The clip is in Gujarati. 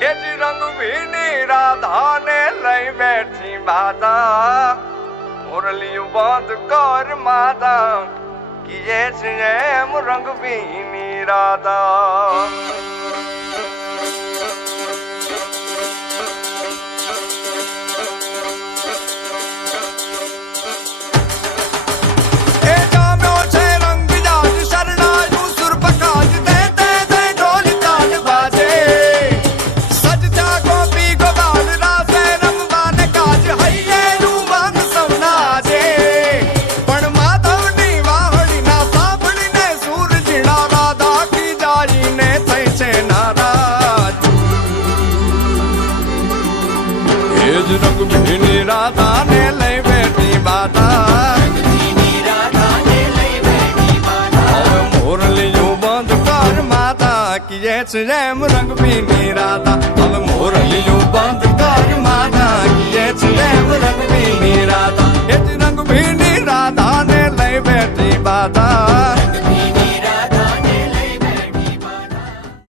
એ જ રંગ ભીની રાધાને લઈ બેઠી બાધા મુરલિયું બંધ કર માતા કીએ છે એમ રંગ ભીની રાધા રંગ ભીની રાધા ને લઈ બેઠી બાધા મોરલિયું બંધ કર માતા કીએ છે એમ રંગ ભીની